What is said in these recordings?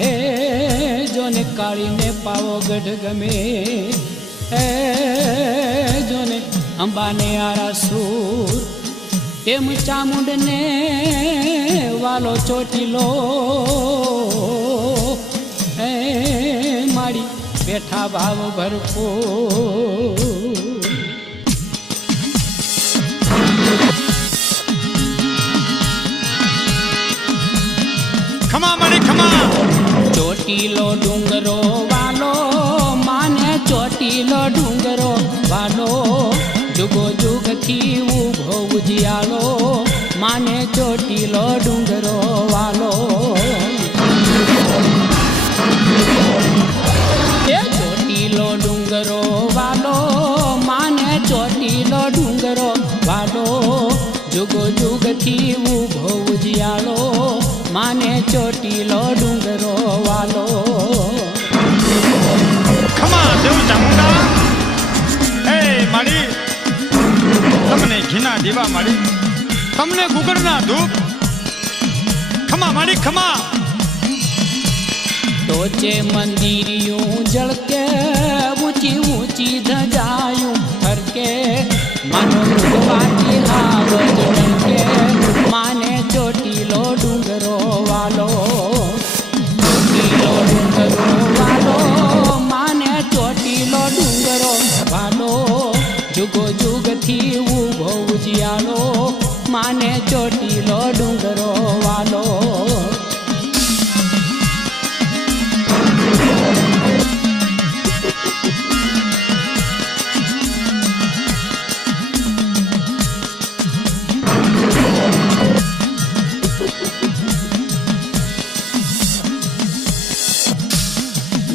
હે જોને કાળીને પાવાગઢ ગમે, હે જોને અંબાને આરાસુર, તેમ ચામુંડને વાલો ચોટીલો, હે મારી બેઠા ભાવ ભરપૂર. ચોટીલો ડુંગરો વાલો માને, ચોટીલો ડુંગરો વાલો, જુગો જુગથી ઉભો ઉજિયાલો માને, ચોટીલો ડુંગરો વાલો. ચોટીલો ડુંગરો વાલો માને, ચોટીલો ડુંગરો વાલો, જુગો જુગથી ઉભો ઉજિયાલો માને, ચોટીલો ડુંગરો વાલો. ખમા દેવ ચામુંડા, હે મારી તમને ઘીના દીવા મારી, તમને ગુગળના ધૂપ, ખમા મારી ખમા. ટોચે મંદિરિયું જળકે, ઊંચી ઊંચી ધજાયું ફરકે, માનો ભગવાનની આવજ ડંકે માને, ચોટીલો ડુંગરો વાલો. ચોટીલો ડુંગરો વાલો માને, ચોટીલો ડુંગરો વાલો, જુગો જુગથી ઉભો ઉજિયાલો માને, ચોટીલો ડુંગરો વાલો.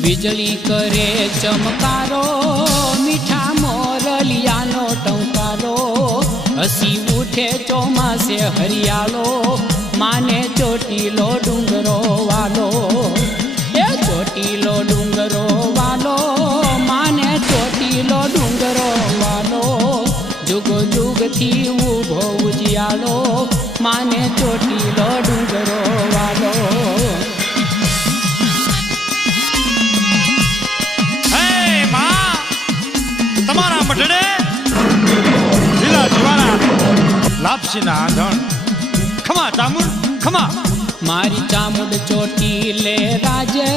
વીજળી કરે ચમકારો, મીઠા મોરલિયાનો ટંકારો, હસી ઉઠે ચોમાસે હરિયાળો માને, ચોટીલો ડુંગરો વાલો. એ ચોટીલો ડુંગરો વાલો માને, ચોટીલો ડુંગરો થી ઊભો ઉજિયાળો માને ચોટીલો ડુંગરો વાલો. તમારા મઢડે લીલા જીવાના લાપસીના આંધણ ખમા ચામુંડ ખમા. મારી ચામુંડ ચોટીલે રાજે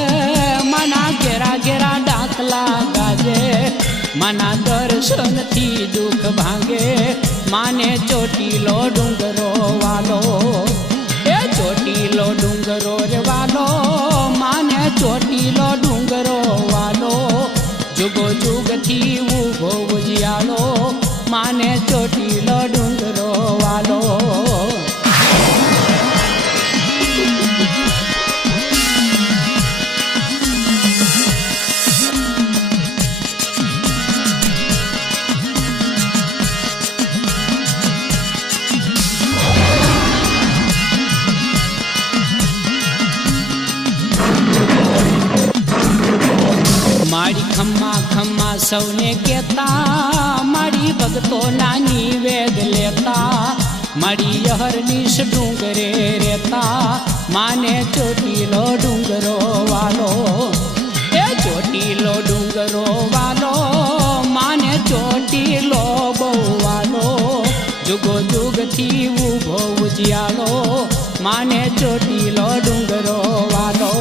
મના ઘેરા ઘેરા ડાકલા ગાજે મના દર્શનથી દુઃખ ભાંગે માને ચોટીલો ડુંગરો વાલો. એ ચોટીલો ડુંગરો રે વાલો માને ચોટીલો ડુંગરો વાલો. જુગો જુગથી ઊભો ઉજિયાળો માને ચોટીલો ડુંગરો વાલો. મારી ખમ્મા ખમ્મા સૌને કહેતા મારી ભક્તો નાની વેદ લેતા મારી યહરનીશ ડુંગરે રહેતા માને ચોટીલો ડુંગરો વાલો. એ ચોટીલો ડુંગરો વાલો માને ચોટીલો બહુ વાલો. જુગો જુગથી ઊભો ઉજિયાળો માને ચોટીલો ડુંગરો વાલો.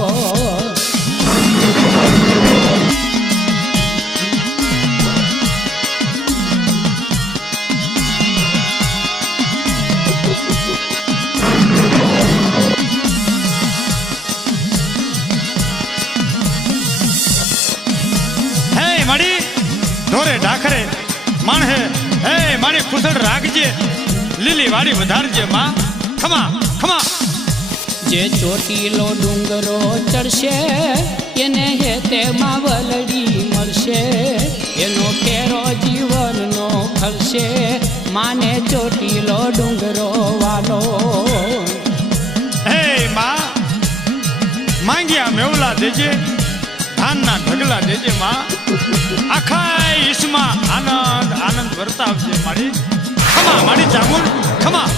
ઢોરે ઢાખરે માણહે હે મારી ખુસડ રાખજે લીલી વાડી વધારજે માં ખમા ખમા. જે ચોટીલો ડુંગરો ચડશે એને હેતેમાં વલડી મળશે એનો ફેરો જીવનનો ખલશે માને ચોટીલો ડુંગરો વાલો. હે માં માંગ્યા મેવલા દેજે ધાનના ઢગલા દેજે માં. આખા ઈસમાં આનંદ આનંદ વર્તાવજે મારી ખમા મારી ચામુંડ ખમા.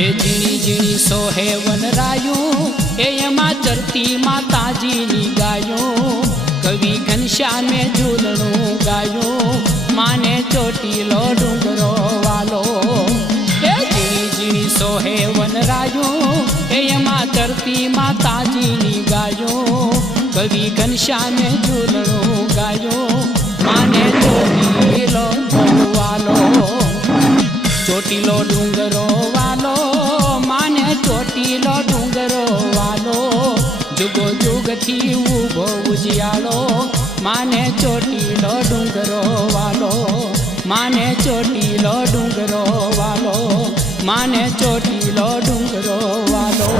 એ ઝીણી ઝીણી સોહે વનરાયું એ એમાં ચરતી માતાજીની ગાયું કવિ ઘનશ્યામે ઝૂલણું ગાયું માને ચોટીલો ડુંગરો વાલો. એ ઝીણી ઝીણી સોહે વનરાયું એ એમાં ચરતી માતાજીની ગાયું કવિ ઘનશ્યામે ઝૂલણું ગાયું માને ચોટીલો વાલો. ચોટીલો ડુંગરો વાલો માને ચોટીલો ડુંગરો વાલો. જુગો જુગથી ઊભો ઉજિયાળો માને ચોટીલો ડુંગરો વાલો. માને ચોટીલો ડુંગરો વાલો માને ચોટીલો ડુંગરો વાલો.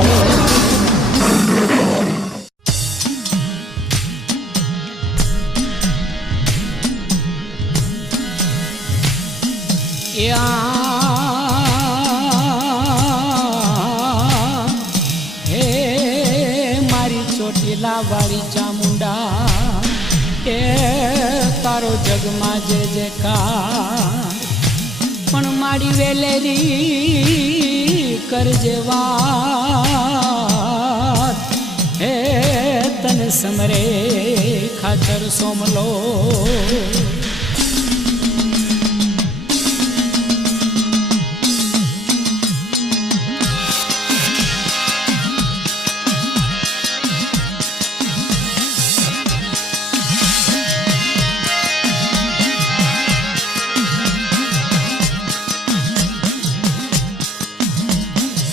હે મારી ચોટીલા વાળી ચામુંડા એ તારો જગમાં જે જેકાર પણ મારી વેલેરી કરજે વાત. હે તને સમરે ખાચર સોમલો.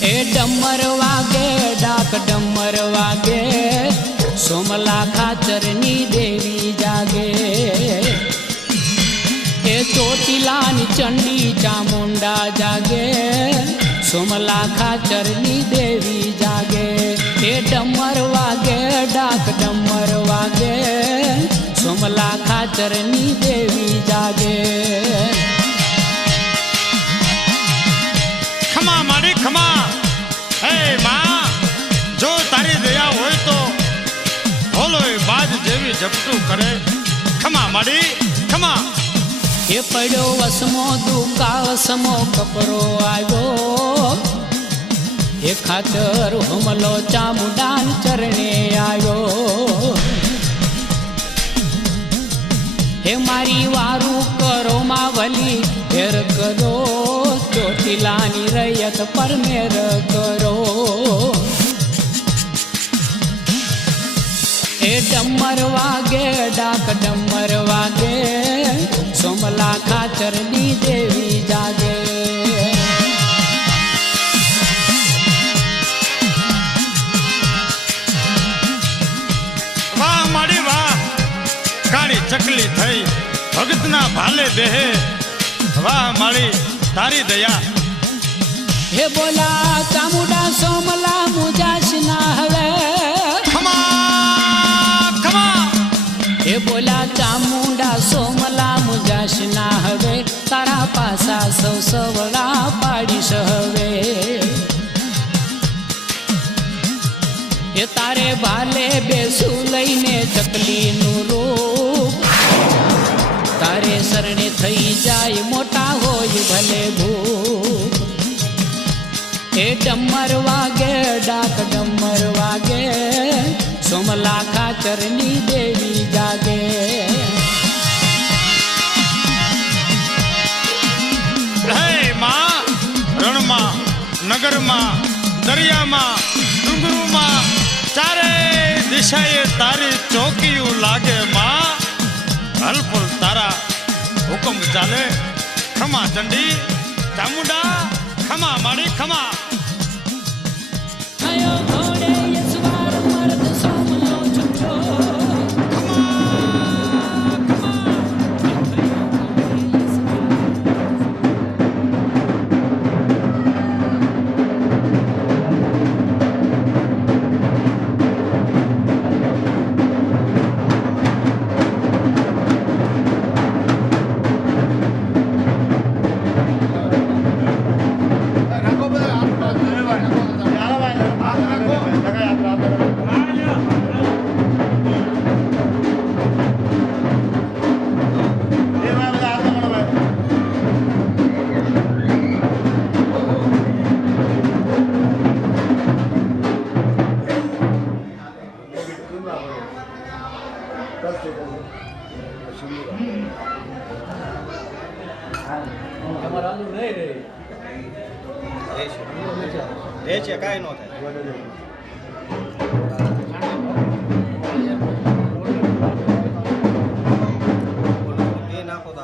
એ ડમર વાગે ડાક ડમર વાગે સોમલા ખાચરની દેવી જાગે. એ ચોટીલાની ચંડી ચામુંડા જાગે સોમલા ખાચરની દેવી જાગે. એ ડમર વાગે ડાક ડમર વાગે સોમલા ખાચરની દેવી જાગે. ખમા મારી ખમા. હે માં જો તારી દયા હોય તો ભોલો બાજ જેવી ઝપટું કરે ખમા મારી ખમા. એ પડ્યો વસમો દુકાવસમો કપરો આવ્યો એ ખાતર હુમલો ચામુંડાન ચરણે આવ્યો હે મારી વારું કરો માવલી ફેર કરો ચોટીલાની રૈયત પર મેર કરો એ ડમર વાગે ડાક ડમર વાગે સોમલા ખાચરની દેવી જાગે વાહ માડી વાહ કાળી ચકલી થઈ ભગતના ભાલે બેહે વાહ માળી તારી દયા હે બોલા ચામુંડા સોમલા મુજાશ ના હવે હે બોલા ચામુંડા સોમલા મુજાશ ના હવે તારા પાસા સૌ સવડા પાડીશ હવે એ તારે ભાલે બેસું લઈને ચકલીનું રૂપ તારે શરણે થઈ જાય મોટા હોય ભલે ભૂપ એ ડમર વાગે ડાક ડમર વાગે સોમલા ખાચરની દેવી જાગે હે માં રણમાં નગરમાં દરિયામાં ડુંગરુમાં ચારે દિશાએ તારી ચોકીયું લાગે માં હલફુલ તારા હુકમ ચાલે ખમા ચંડી ચામુંડા ખમા માડી ખમા આયો ઘોડે યસવાર મર્દ સોમલો છૂટો રે છે કાંઈ ન થાય એ નાખો તો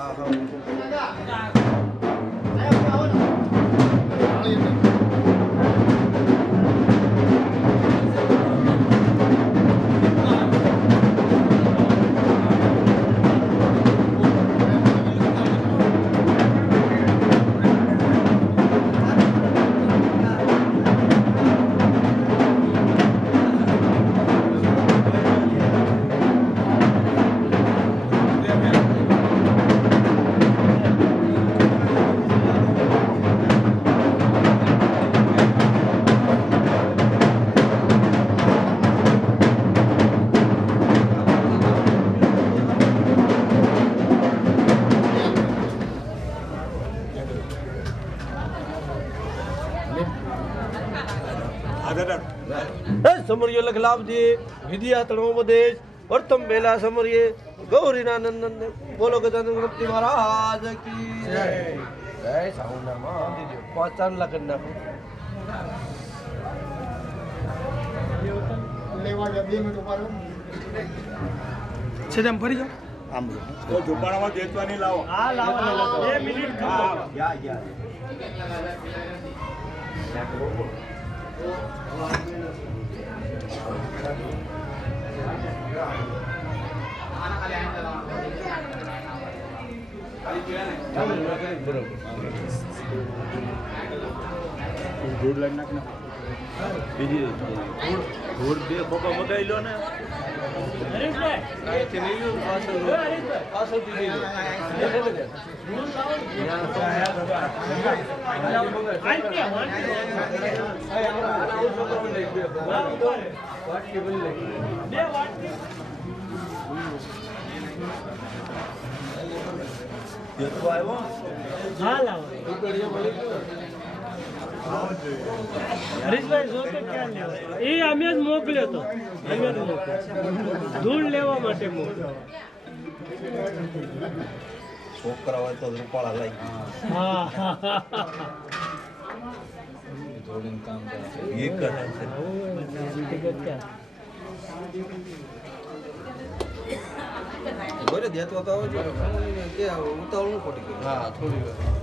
સમર્ય લખલાભજી વિદ્યા તણોપદેશ પ્રથમ બેલા સમર્ય ગૌરીના નંદન બોલો ગજાનન ગણપતિ મહારાજ કી જય જય સાઉન્ડમાં દીજો 5 લાખ નાખો લેવા ગયા 2 મિનિટ ઉપાડો છે તેમ ફરી જાઓ આમ તો ઝુંપાડામાં દેતવાની લાવો હા લાવો 2 મિનિટ યા ધૂળ લઈ નાખ ને બીજી ધૂળ 2 ખોખા મગાઈ લો ને જેટલું આવ્યો હા લાવો હરીશભાઈ જોતો ક્યાં લેવો એ અમે જ મોકલ્યો તો અમે જ મોકલ્યો ધૂળ લેવા માટે મોકલ્યો છોકરા હોય તો રૂપાળા લઈ હા હા એ કરે છે બોલે દેતો તો આવજો કે ઉતાવળું ખોટી ગયું હા થોડી વાર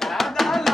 દાદા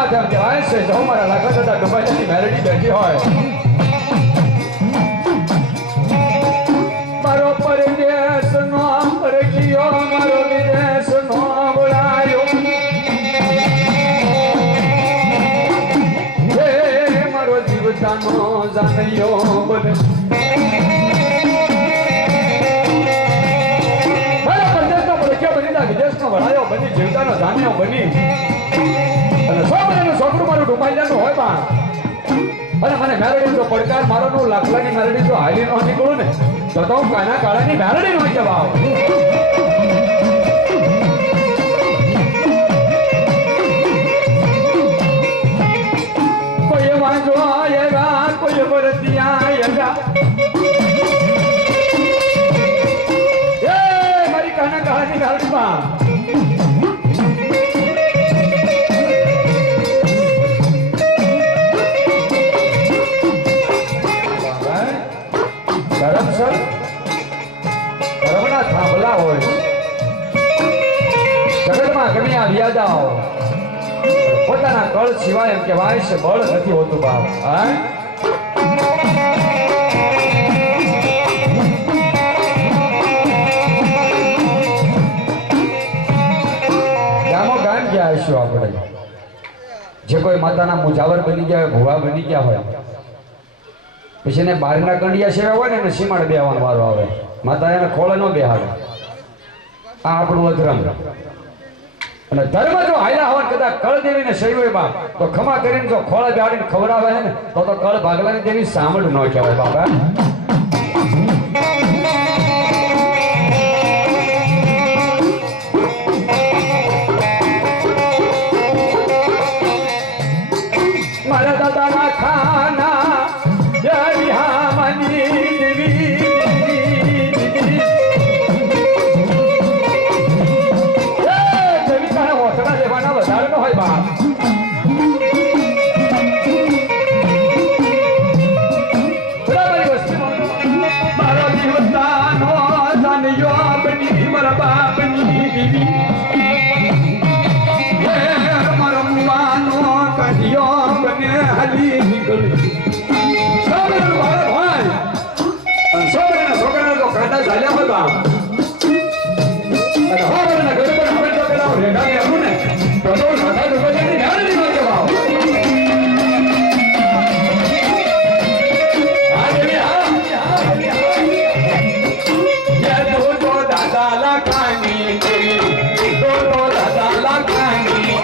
માથે એમ કહેવાય છે જો મારા લાખા દાદા ડુબાઈની મેલડી બેઠી હોય મારો પરદેશ નો પરખિયો મારો વિદેશ નો બોલાયો હે મારો જીવતાનો જાણ્યો બને વિદેશનો વડાયો બની જીવતાનો જામ્યો બની અને સોમરેનું છોકરું મારું ડુબાઈલાનું હોય બા અને મને મેરડી જો પડકાર મારોનું લાખલાની મેરડી જો હાલી નો નીકળું ને તો હું કાના કાળાની મેરડી નો જવાબ કોઈ વાંચો આયેગા કોઈ વરતિયા આયેગા કાના કાળાની મેરડીમાં ધર્મના થાંભલા હોય જગતમાં ગમે આ વ્યાદાઓ પોતાના કળ સિવાય એમ કહેવાય છે બળ નથી હોતું બાપ આપણે જે કોઈ માતાના મુજાવર બની ગયા હોય ભુવા બની ગયા હોય પછી એને બહારના કંડિયા સેવા હોય ને એને સીમાડે બેવાનો વારો આવે માતા એને ખોળે ન બેહાડે આ આપણું અધર્મ અને ધર્મ જો હાલ્યા હોય કદાચ કળ દેવીને સહી બાપ તો ખમા કરીને જો ખોળે બેહાડીને ખવડાવે ને તો કળ ભાગલાની દેવી સાંભળ ન કહેવાય બાપા મારા દાદાના ખાના જય વિહામની દેવી દેવી કાના ઓસડા દેવાના વધારે ન હોય બાપ બરાબર વસ્તુ મારો જીવતાનો જાણ્યો બની મારા બાપની દેવી હાલી નીકળી સોબરાનો મારો ભાઈ અને સોબરાના તો કાંટા ચાલ્યા હોય બાપ અને હોબરાના ઘરે પણ હવે તો પેલા રેડાને આવું ને તો રાધા ડુબાઈની મેરડી નો જવાબ હા દેવી હા યા તો દાદા લાખાની દેવી તો દાદા લાખાની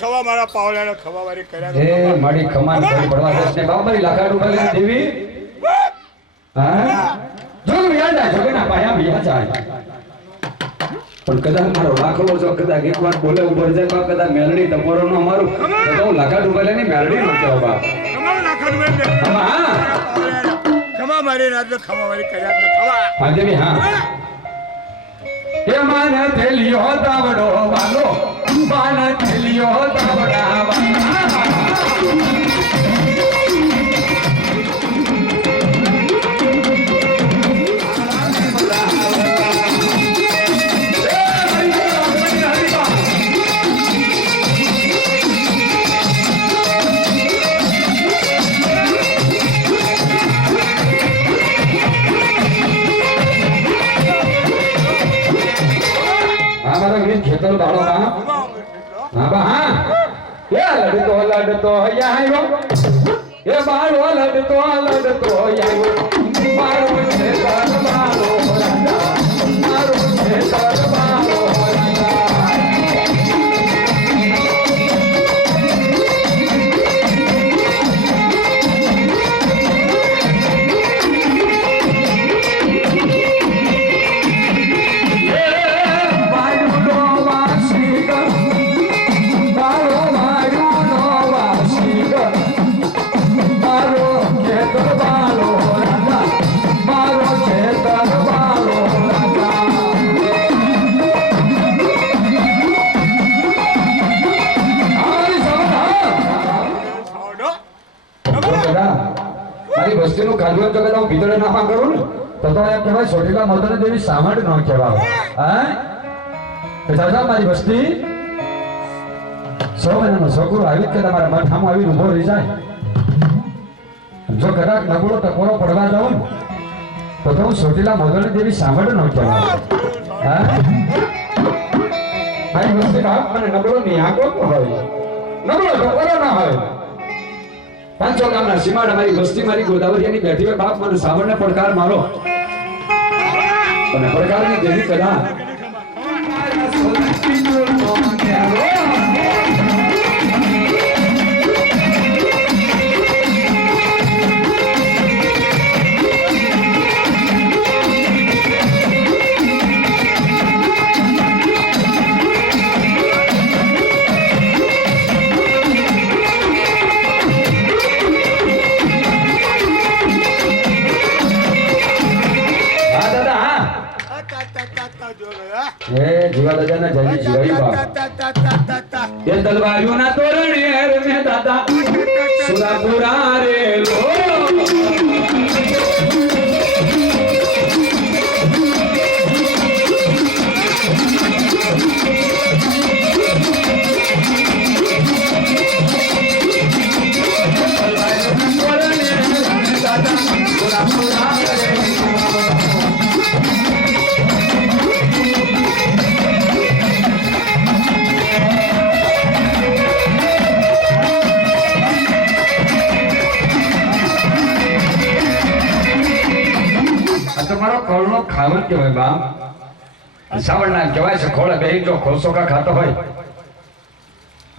ખવા મારા પાવલાને ખવા વારી કર્યા એ મારી ખમાન પડવા દેશને બાબારી લાખા ડુબાઈની દેવી હા જો યાદ આ જગના પાયા ભિયા જાય પણ કદાચ મારો લાખલો જો કદાચ એકવાર બોલે ઉભર જાય તો કદાચ મેલડી તપોરો નો મારું તો હું લાખા ડુબાઈની મેલડી નો કહો બા ખમા લાખા ડુબાઈ હા ખમા મારી રાત ખવા વારી કર્યા ખવા હા દેવી હા એ માને થેલિયો તાવડો વાલો માને થેલિયો તાવડા વાલા ખેતર બાળો હા બા હા એ લડતો આયો એ બાળો લડતો આયો બાળો ખેતર બાળો રાજા જાગો તો કદાચ હું ભીતરે નાખા કરું ને તો એમ કહેવાય સોટીલા મોદન દેવી સામડ ન કહેવાય હા તો દાદા મારી વસ્તી 100 મહિનાનો છોકરો આવી કે તમારા મઠામાં આવીને ઉભો રહી જાય જો કદાચ નબળો ટકોરો પડવા જાઉં તો હું સોટીલા મોદન દેવી સામડ ન કહેવાય હા મારી વસ્તી બાપ મને નબળો નિહાકો હોય નબળો ટકોરો ના હોય પાંચો ગામના સીમાડા મારી વસ્તી મારી ગોદાવરીની બેઠી હોય બાપ મને સાવરને પડકાર મારો અને પડકારની દેવી કદા જીવા દાદાના જલ્દી જીવાઈ બા એ તલવારીઓના તોરણે રે દાદા સુરાપુરા રે લો તમારો ખોળનો ખાવન કહેવાય બા સાવળના કહેવાય છે ખોળે બેહી જો ખોસોકા ખાતો હોય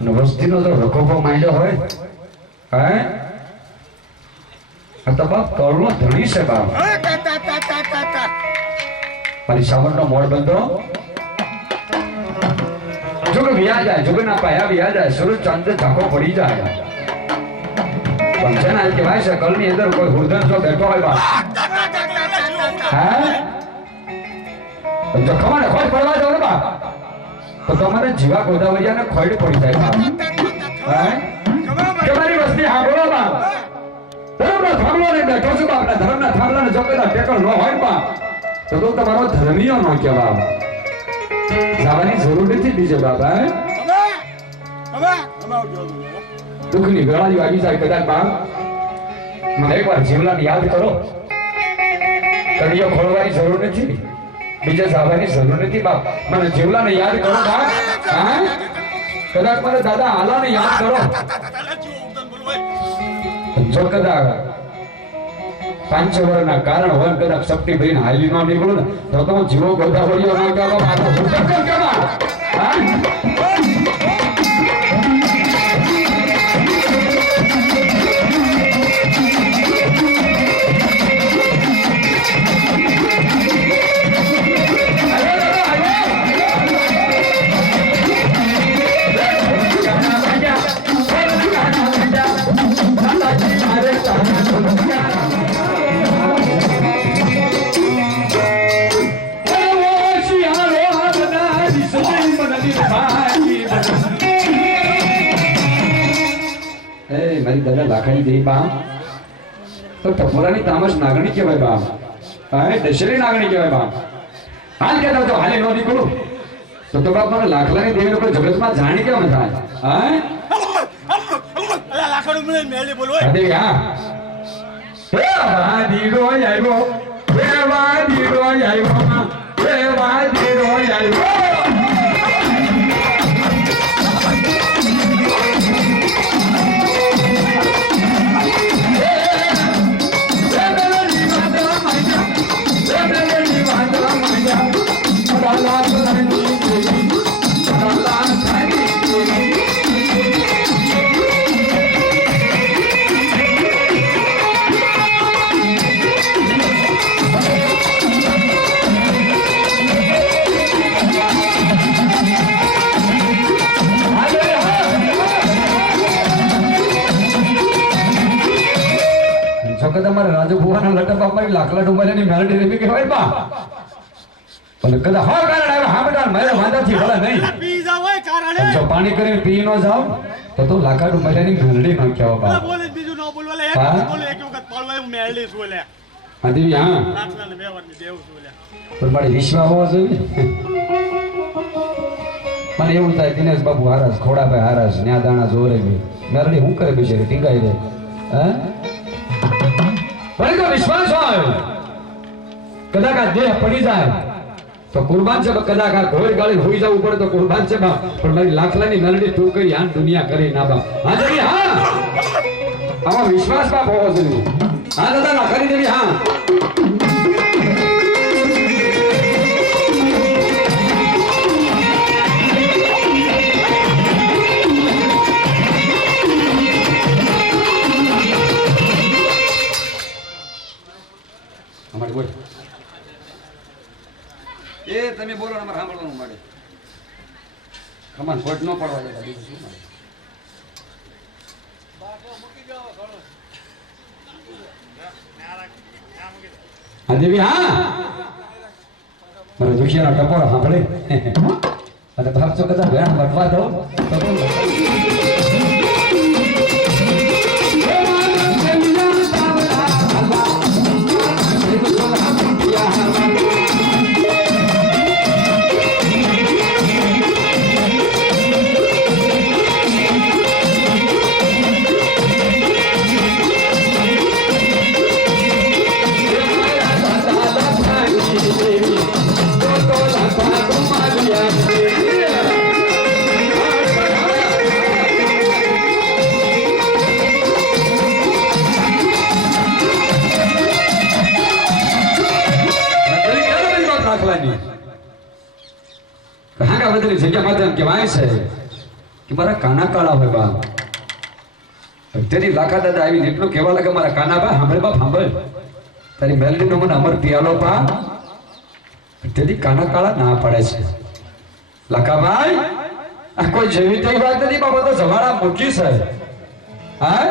અને વસ્તીનો તો રખોપો માંડ્યો હોય હે આ તો બાપ ખોળનો ધણી છે બાપ મારી સાવળનો મોડ બંધો જો કે વ્યા જાય જો કે ના પાયા વ્યા જાય સૂરજ ચાંદ ઝાંખો પડી જાય પણ છે ને કહેવાય છે કલની અંદર કોઈ હુરધન જો બેઠો હોય બા જો ખમાને ખોડ પડવા જાવ ને બા તો તમારે જીવા ગોદાવરિયાને ખોડ પડી જાય બા તમારી વસ્તી સાંભળો બા ધર્મનો થાંભલો ને બેઠો છું બાપના ધર્મના થાંભલાને જો કદાચ ટેકર ન હોય બા તો તમારો ધર્મીયો ન કહેવા જવાની જરૂર નથી બીજે બાબા દુઃખની ગળાની વાગી જાય કદાચ બા મને એકવાર જીવલાને યાદ કરો કડીઓ ખોલવાની જરૂર નથી બીજે જવાની જરૂર નથી બાપ મને જીવલાને યાદ કરો બાપ હા કદાચ મને દાદા આલાને યાદ કરો જો કદાચ 5 વર્ષના કારણ હોય કદાચ શક્તિ ભાઈ હાલી ન નીકળું ને તો જીવો ગોદાવરીઓ ના કહેવા હા મારી દાદા લાખાની દેવી બા તો ટપોરાની તામસ નાગણી કહેવાય બા હા દશેરી નાગણી કહેવાય બા હાલ કહેતા તો હાલે ન નીકળું તો બાપ મને લાખલાની દેવી લોકો જગતમાં જાણી કેમ થાય હા લાખાનું મને મેળી બોલવો દેવી હા હે વાદીડો આવ્યો હે વાદીડો આવ્યો હે વાદીડો આવ્યો તમારે રાજુ ભુવાના લટા બાપા લાખલા ડુંબાની મેલડી રેવી કહેવાય બા પણ કદા હો કારણ આવે હા બેટા મારે વાંધાથી ભલા નહીં પી જાવ હોય કારણ જો પાણી કરીને પી ન જાવ તો લાખલા ડુંબાની મેલડી ન કહેવા બા બોલે બીજું ન બોલવા લે એક બોલે એક વખત પાડવા દેવ મેળવી છું લે હા દેવી હા લાખલાને વ્યવહારની દેવ છું લે પણ મારે વિશ્વાસ હોવો જોઈએ મને એવું થાય દિનેશ બાપુ હારાસ ખોડાભાઈ હારાસ ન્યા દાણા જોરે ગઈ મેરડી શું કરે બિચારી ટીંગાઈ દે હે પણ તો વિશ્વાસ હોય કદાચ આ દેહ પડી જાય તો કુરબાન છે કદાચ આ ઘોર ગાળી હોઈ જવું પડે તો કુરબાન છે બા પણ મારી લાખલાની મેરડી તું કરી હા દુનિયા કરી ના બા હા દેવી હા આમાં વિશ્વાસ બાપ હોવો જોઈએ હા દાદા ના કરી દેવી હા એ તમે બોલો અમારે સાંભળવાનું મળે ખમાન ખોટ ન પડવા દેતા બીજું શું મળે હા દેવી હા મારો દુખિયાનો ટપોરો સાંભળે અને બાપ જો કદાચ વેણ વટવા દો તો કહેવાય છે કે મારા કાના કાળા હોય બા તેની લાખા દાદા આવીને એટલું કહેવા લાગે મારા કાના બા સાંભળ બાપ સાંભળ તારી મેલડીનો મને અમર પિયાલો પા તેથી કાના કાળા ના પડે છે લાખાભાઈ આ કોઈ જેવી થઈ વાત નથી બાબા તો જવાડા મૂકી છે હા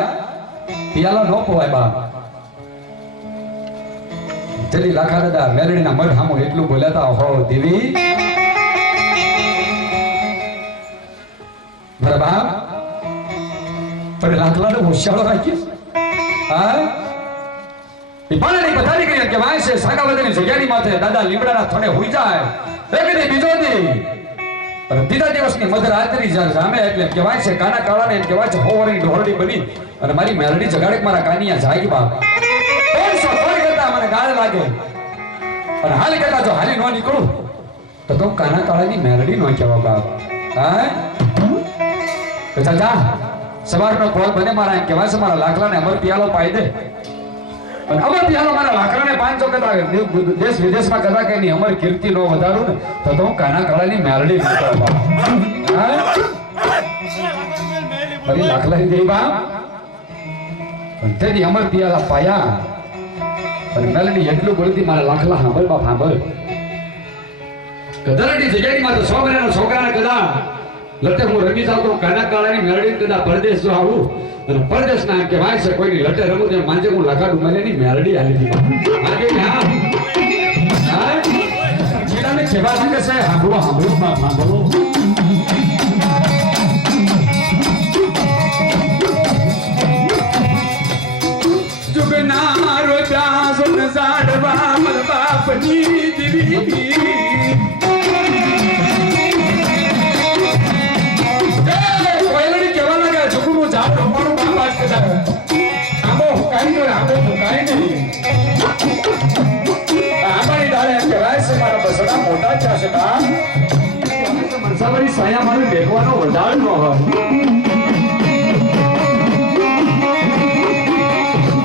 પિયાલો ન પોવાય બા તેની લાખા દાદા મેલડીના મઢ સામું એટલું બોલ્યા હો દેવી બરાબર પણ લાખલાનો હોશિયારો રાખીએ હા એ પાણી બધાની કરી કહેવાય છે સાગાવતીની જગ્યાની માથે દાદા લીમડાના થોડે હોઈ જાય એક દી બીજો દી પણ ત્રીજા દિવસની મધરાત્રી જ્યારે જામે એટલે કહેવાય છે કાના કાળાને કહેવાય છે હોવરની ઢોરડી બની અને મારી મેલડી જગાડે મારા કાનિયા જાગી બા 500 ફોન કરતા મને ગાળ લાગે અને હાલ કરતા જો હાલી નો નીકળું તો કાના કાળાની મેલડી નો કહેવા બાપ હા ચાચા સવારનો કોલ બને મારા એમ કહેવાય છે મારા લાખલાને અમર પિયાલો પાઈ દે અને અમર પિયાલો મારા લાખલાને 500 કદા દેશ વિદેશમાં કદા કઈ નહીં અમર કીર્તિ નો વધારું ને તો હું કાના કાળાની મેલડી ફરી લાખલાની દેવી બા પણ તેની અમર પિયાલા પાયા અને મેલડી એટલું બોલતી મારા લાખલા સાંભળ બાપ સાંભળ કદરની જગ્યાની માં તો 100 મહિનાનો છોકરાને કદા લટે હું રમી જાઉં તો કાના કાળાની મેળડી કદા પરદેશ જો આવું અને પરદેશ ના કહેવાય છે કોઈની લટે રમું તેમ માંજે હું લખાડું મને ની મેળડી આલી દીધી આગે હા હા જીડાને કહેવા લાગે છે સાંભળો સાંભળો બાપ સાંભળો જુગનારો પ્યાસ ન જાડવા મર બાપની દીવી મોટા ચાશે મનસાવાળી સાયા મારે બેગવાનો વધાર ન હોય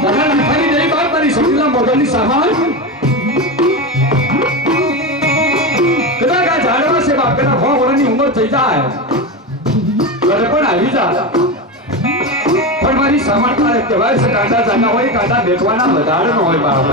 દાદા લખાની જઈ બાર તારી સમજલા મોઢાની સામાન કદાચ આ ઝાડવા છે બાપ પેલા 100 વર્ષની ઉંમર થઈ જાય ઘરે પણ આવી જાય પણ મારી સામાન તારે કહેવાય છે કાંટા જાના હોય કાંટા બેગવાના વધાર ન હોય બાપ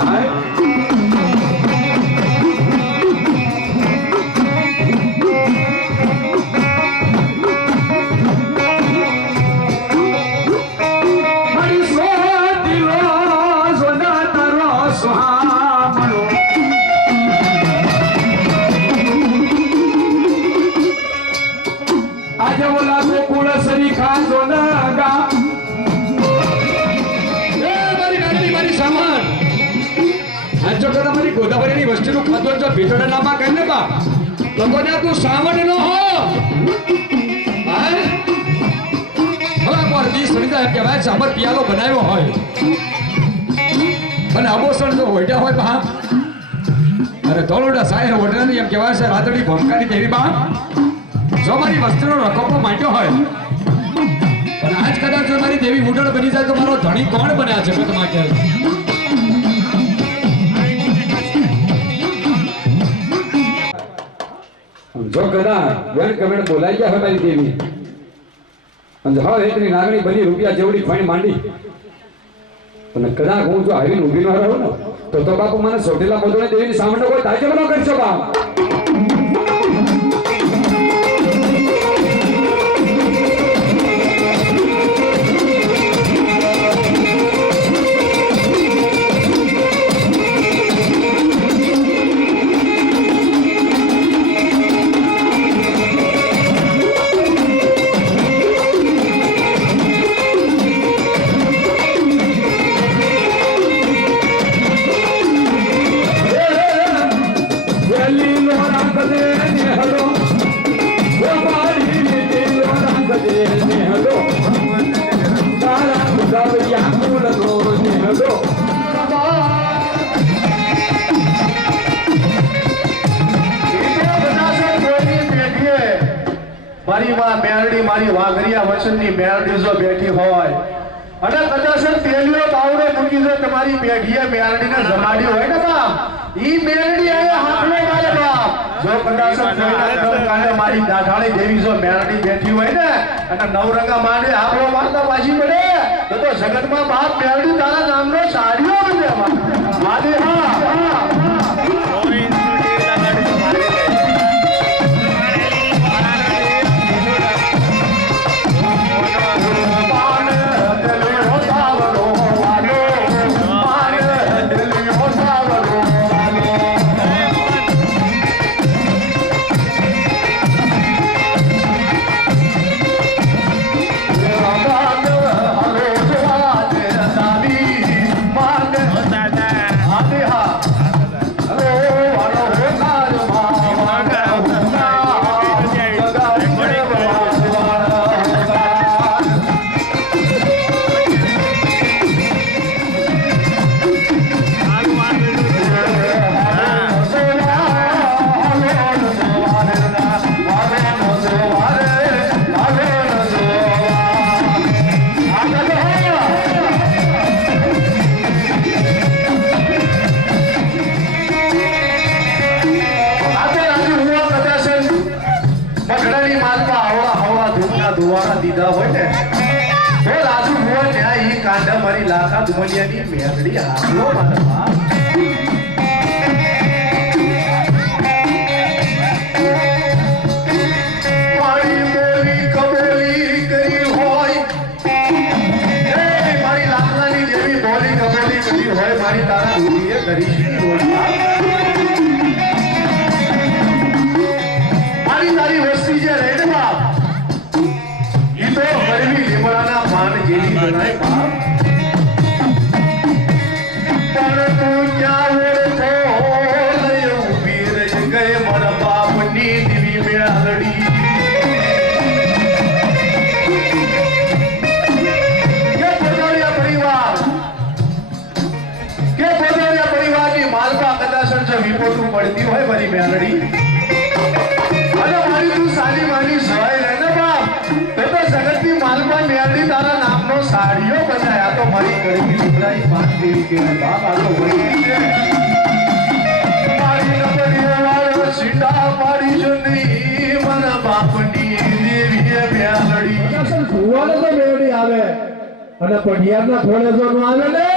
મારી સામા વસ્તીનું ખાધું જો ભીતડા નામાં કહે ને બા તો કોને તું સામાન્ય નો હો હાય હવે પર દી સણીદા એમ કહેવાય સામર પિયાલો બનાવ્યો હોય અને અબોસણ જો હોઈડા હોય બા અરે ધોળોડા સાહેર ઓઢાની એમ કહેવાય છે રાતડી ભમકાની દેવી બા જો મારી વસ્તીનો રકોપો માંડ્યો હોય અને આજ કદાચ જો મારી દેવી ઉડળ બની જાય તો મારો ધણી કોણ બન્યા છે મેં તમારે કહે જો કદાચ વેણ કમેણ બોલાઈ ગયા હોય મારી દેવી અને હા એટલી નાગણી બની રૂપિયા જેવડી ફાઈન માંડી અને કદાચ હું જો આવીને ઊભી ન રહું ને તો બાપુ મને સોટેલા મોદોને દેવીની સામે કોઈ તાજબ ન કરશો બાપ મારી માં મેરડી મારી વાઘરિયા વચનની મેરડી જો બેઠી હોય અને કદાચ તેલીઓ પાવડો મૂકી દે તમારી બેઠીએ મેરડીને જમાડી હોય ને બાપ ઈ મેરડી આયા હાથને મારે બાપ જો કદાચ કાલે મારી દાઢાળી દેવી જો મેરડી બેઠી હોય ને અને નવરંગા માંડે આપણો મારતા પાછી પડે તો જગતમાં બાપ મેરડી તારા નામનો સાડીઓ બને મારી હા દીધા હોય ને તો રાજુ હોય ત્યાં ઈ કાંડા મારી લાખા દુમલિયાની મેરડી હાથલો મારા બાપ મારી બોલી કબેલી કરી હોય મારી લાખલાની જેવી બોલી કબેલી કરી હોય મારી તારા દુનિયે કરી છે મારી તારી વસ્તી જે રહે ને બાપ ગરમી લીમડાના પાન જેવી બનાય બાપ પણ તું ક્યાં છો લઈ ઊભી રહી ગઈ મારા બાપની દીવી મેળડી કે પોતાના પરિવારની માલપા કદાચ જો વિપોટું પડતી હોય મારી મેળડી અને મારી તું સાલી માની સહાય રહે ને બાપ તો જગતની માલપા મેરડી તારા નામનો સાડીઓ બનાયા તો મારી ગરીબી લીમડાની વાત દેવી કહેવાય બાપ આ તો વળી છે મારી નબળીઓ વાળો સીટા મારી જની મારા બાપની દેવીએ મેરડી ભુવાનો તો મેરડી આવે અને પઢિયારના થોડે જો નો આવે ને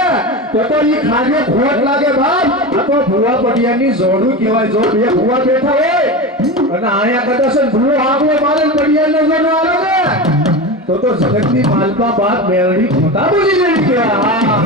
તો ઈ ખાને ખોટ લાગે બાપ આ તો ભુવા પઢિયાની જોડું કહેવાય જો બે ભુવા બેઠા હોય અને આયા કદાચ ભૂવો આગલો મારે પડિયાનો જો ન આવે ને તો જગતની માલપા બાદ મેરડી ખોટા બોલી લેવી કે હા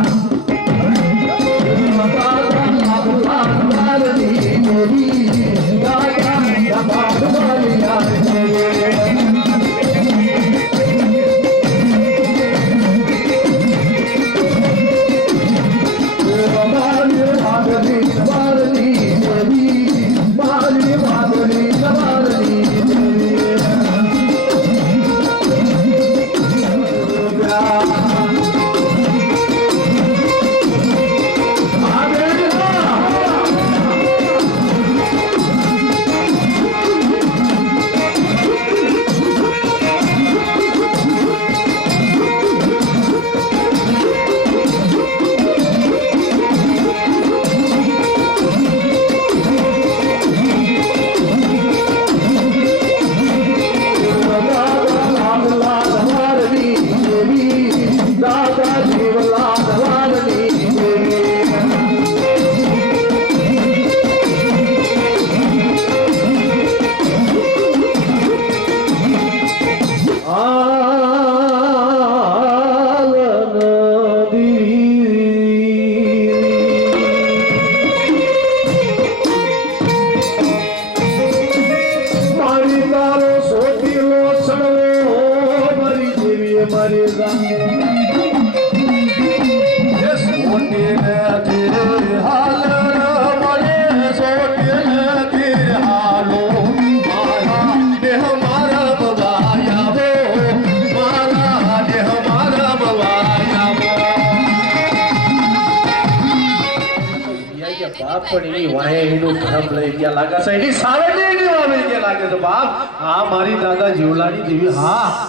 બાપ પણ એની વાહે એનું ધર્મ લઈ ગયા લાગે છે એની સાવરણી એની વાવી ગયા લાગે છે બાપ હા મારી દાદા જીવલાની જેવી હા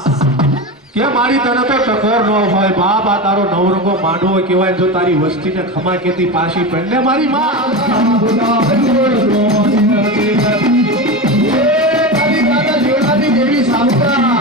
કે મારી તને તો ટકોર ન હોય બાપ આ તારો નવરંગો માંડવો કહેવાય જો તારી વસ્તીને ખમા કેતી પાછી પેંડે મારી માં તારી દાદા જીવલાની જેવી સાવતા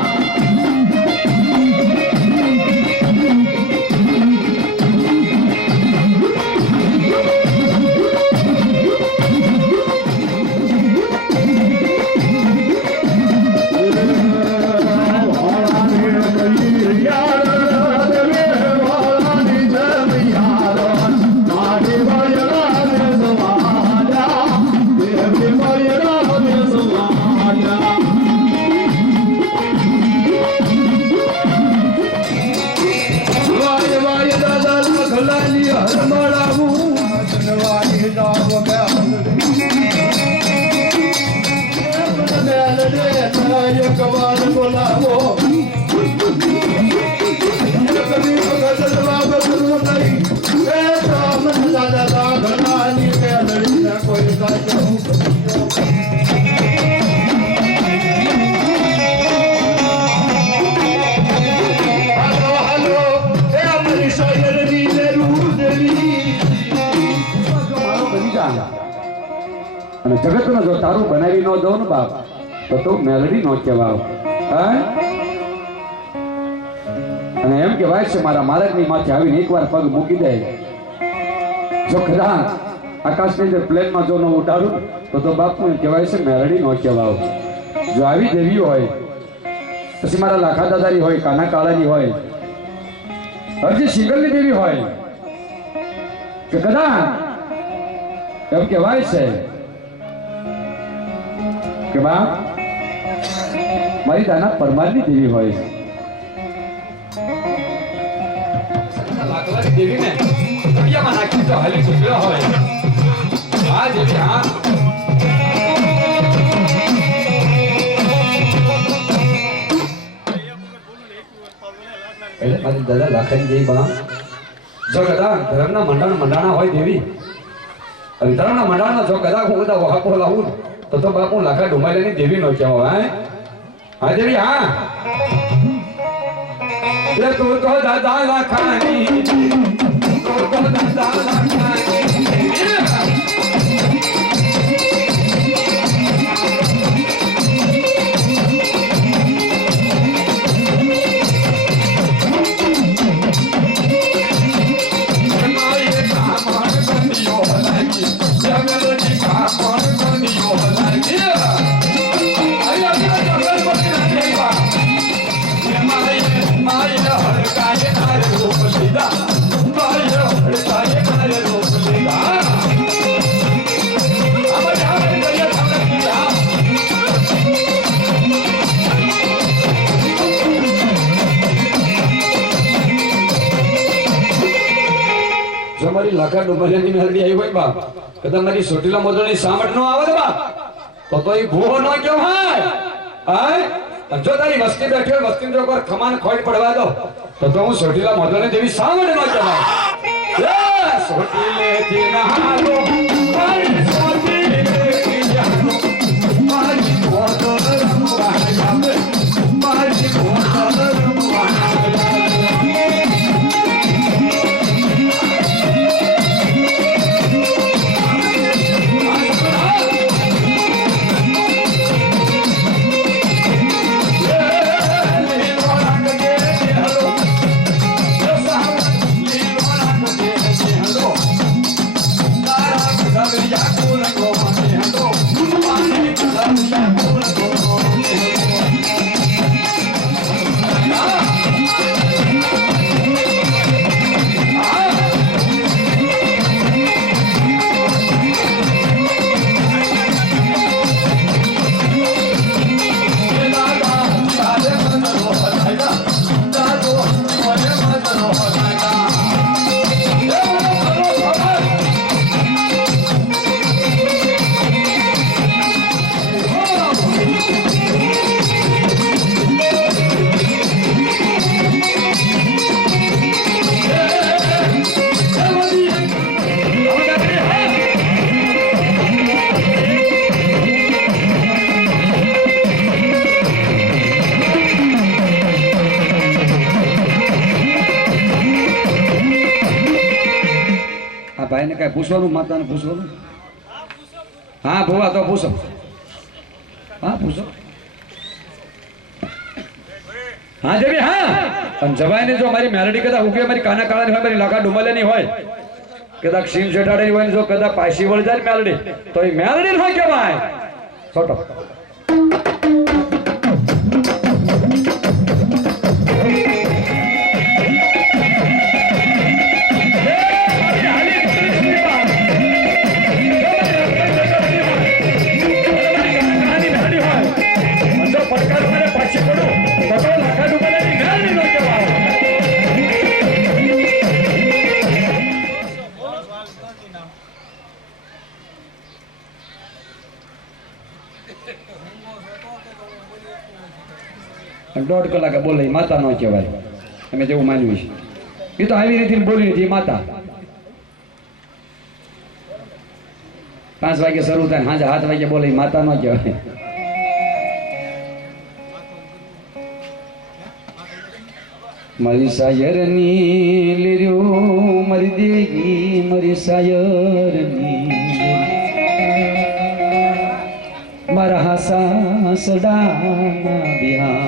અને જગતનો જો તારું બનાવી ન દઉં ને બાપ તો તું મેલડી નો કહેવાવ અને એમ કહેવાય છે મારા માર્ગની માથે આવીને એકવાર પગ મૂકી દે જો કદાચ આકાશની અંદર પ્લેનમાં જો ન ઉડાડું તો બાપુ એમ કહેવાય છે મેલડી નો કહેવાવ જો આવી દેવી હોય પછી મારા લાખા દાદાની હોય કાના કાળાની હોય હરજી શિંગલની દેવી હોય કે કદાચ એમ કહેવાય છે કે બા મારી દાના પરમારની દેવી હોય લાકડાની દેવીને દરિયામાં નાખી તો હાલી ગુજરા હોય આ દેવી હા મારી દાદા લાખની દેવી બના જો કદા ધર્મના મંડાણા હોય દેવી અને ધર્મના મંડાણા જો કદા હું બધા વહાપો લાવું તો બાપુ લાખા ડુમાલેની દેવી નો કહેવાય હા દેવી હા લે તું તો દાદા લાખાની તું તો દાદા લાખાની લાખા ડુમરિયાની મેલડી આવી હોય બાપ કે તમારી સોટીલા મોદળની સામટ નો આવે બાપ તો એ ભૂવો ન કેમ હાય જો તારી વસ્તી બેઠી હોય વસ્તી જો પર ખમાન ખોટ પડવા દો તો હું સોટીલા મોદળની દેવી સામટ ન કહેવાય સોટીલે થી નહાલો મારી સોટીલે થી જાનો મારી મોદળ રમવા આવે મારી મોદળ રમવા કાંઈ પૂછવાનું માતાને પૂછવાનું? હા ભુવા તો પૂછો. હા પૂછો. હા દેવી હા. અને જવાય ને જો મારી મેલડી કદાચ ઉગે મારી કાના કાળાની હોય મારી લાકા ડુમલેની હોય કદાચ સીમ શેઠાડેની હોય ને જો કદાચ પાછી વળી જાય મેલડી તો એ મેલડી હોય કેવાય. છોટો દોઢ કલાકે બોલે માતા નો કહેવાય અમે જેવું માન્યું છે એ તો આવી રીતે બોલી નથી માતા 5 વાગે શરૂ થાય સાંજે 7 વાગે બોલે માતા નો કહેવાય. મારી સાયરની લીર્યું મારી દેવી મારી સાયરની મારા હાસા સડાના બિહાર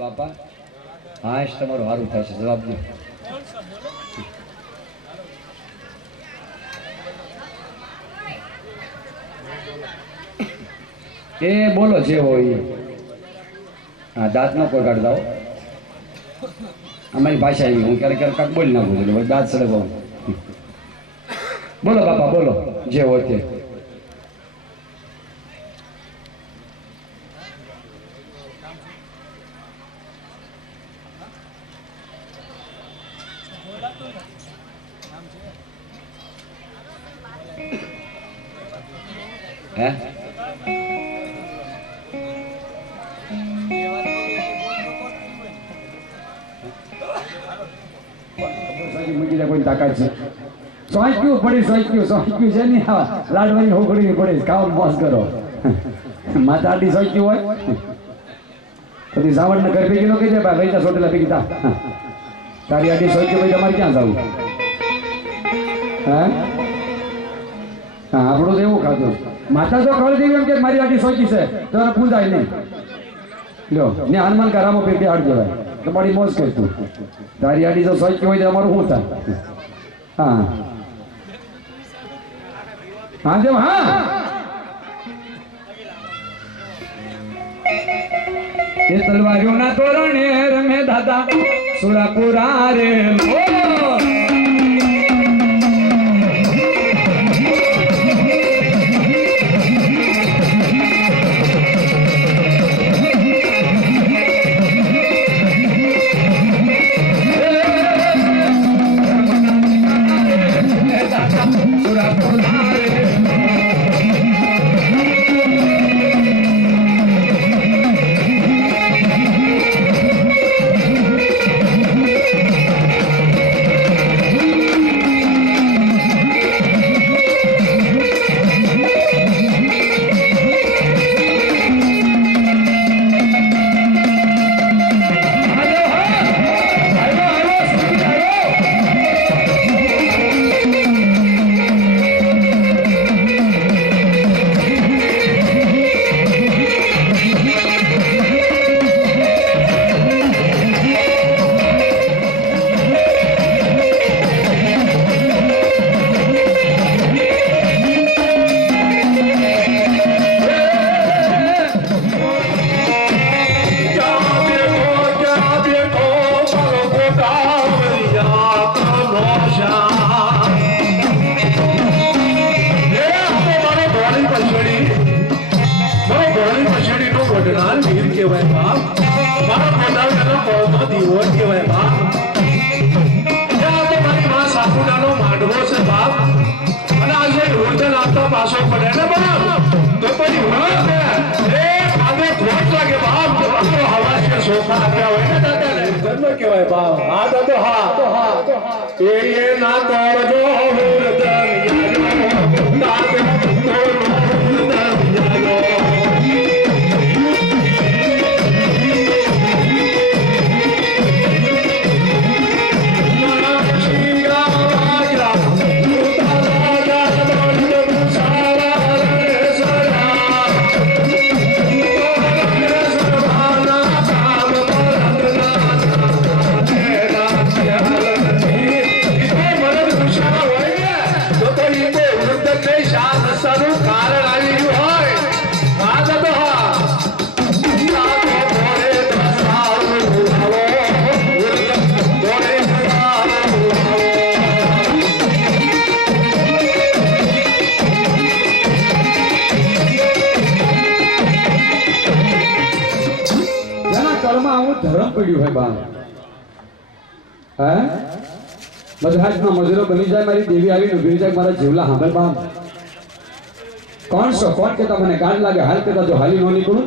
બાપા. હા તમારું સારું થાય છે જવાબ દો. એ બોલો જે હોય. હા દાંત નો કોઈ કાઢ દાઓ અમારી ભાષા એવી હું ક્યારેક ક્યારેક કાંક બોલી નાખું છું દાંત સડે બોલો બાપા બોલો જે હોય તે. હે કોઈ તાકાત છે સોંચ્યું પડી સોંચ્યું છે ને લાડવાની હોકડી પડે ખાવા મોસ કરો માતા આડી સોંચ્યું હોય પછી સાવણ ને ઘર ભેગી નો કહી દે ભાઈ તા સોટેલા ભેગી તા તારી આડી સોંચ્યું ભાઈ તમારે ક્યાં જવું? હા હા આપણું તો એવું ખાતું માતા તો ખબર દેવી એમ કે મારી આડી સોચી છે તો એને પૂજાય નહીં લ્યો ને હનુમાન કા રામો પેટી હાડ દેવાય તમારી મોજ કરતું તારી આડી જો સોચી હોય તો અમારું શું થાય? હા હા જેમ હા એ તલવારીઓ ના તોરણે રમે દાદા સુરાપુરા રે નો દીવો કહેવાય બાપ. આ તો મારી માં સાસુડાનો માંડવો છે બાપ. અને આજે રોજન આપતો પાછો પડે ને બાપ તો પછી હોય ને એ આને ખોટ લાગે બાપ. તો હવા છે સોફા આપ્યા હોય ને દાદાને ધર્મ કહેવાય બાપ. હા દાદો હા એ ના તોડજો ધર્મ પડ્યું હોય બા હે બધા મજૂરો બની જાય મારી દેવી આવીને ઉભી જાય મારા જીવલા સાંભળ બા કોણ છો કોણ કેતા મને ગાંઠ લાગે હાલ કેતા જો હાલી નો નીકળું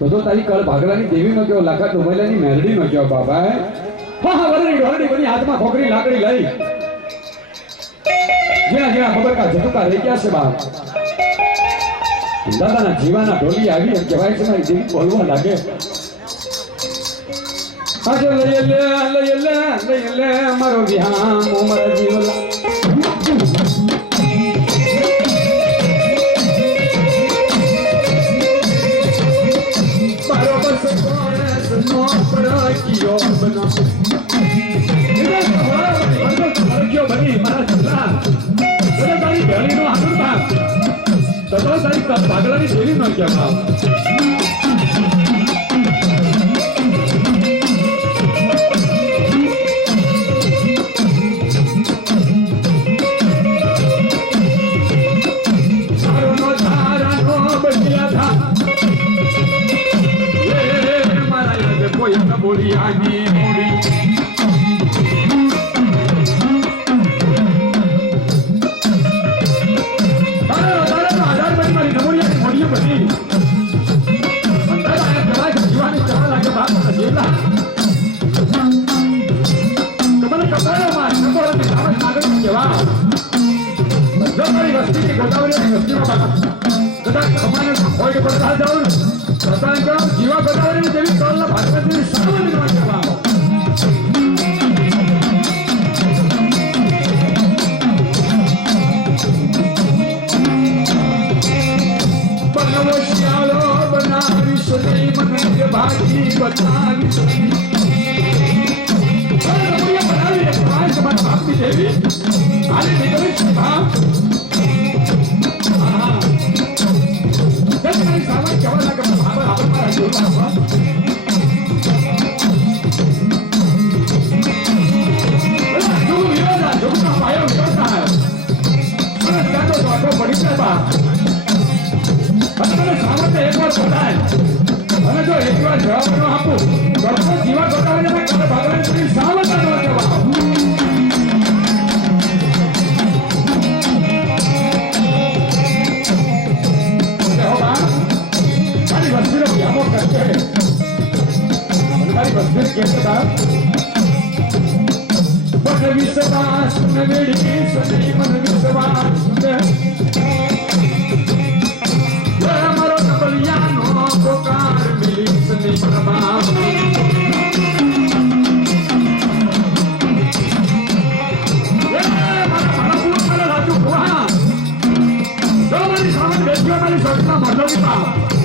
ને તો તારી કળ ભાગલાની દેવી નો કેવો લાખા ડુમૈલાની મેરડી નો કેવો બાબા હા વરડી બની હાથમાં ખોખરી લાકડી લઈ જ્યાં ખબર કા જટુકા રહી ગયા છે બા દાદાના જીવાના ઢોલી આવી કહેવાય છે મારી દેવી બોલવા લાગે આજે લઈ લે મારો વિહામ મારા જીવલા મારો બસ નો પડ્યો બનો પડ્યો બની મારા જીવલા તારી ભેળી નો હાથ તો તારી પાગલાની દેવી નો કહેવા બોલિયાની મોડી આધાર બની મારી નમોડિયાની મોડીઓ બની જીવાની ચા લાગે બાપ જેલા તમને કપાળોમાં નકોરાથી કામ આગળ કહેવા જો મારી વસ્તીની ગોદાવરીની વસ્તીમાં કદાચ કમાને હોય પડતા જાઉં ને સતાંગા જીવા ગોદાવરીની દેવી તોલના ભાગવતની સાવની નો કહેવા બનવો શ્યાલો બનાવી સુની મને ભાગી બતાવી સુની બનાવી પાંચ મારા બાપની દેવી આને નીકળી છે બાપ સાવન કેવા લાગે મારા જોતા પાયો વિરોધતા મને ત્યાં તો પડી જાય બા મને સાવન એકવાર બોલાય અને જો એકવાર જવાબ ન આપું તો જીવા ગોતાવને ભાગવાની સાવન ન કહેવા વિશ્વાસ વેડી સદી મન વિશ્વાસ મારો નબલિયાનો પોકાર મિલી સદી મનમાં મારી સામે બેઠ્યો મારી સટના મધોની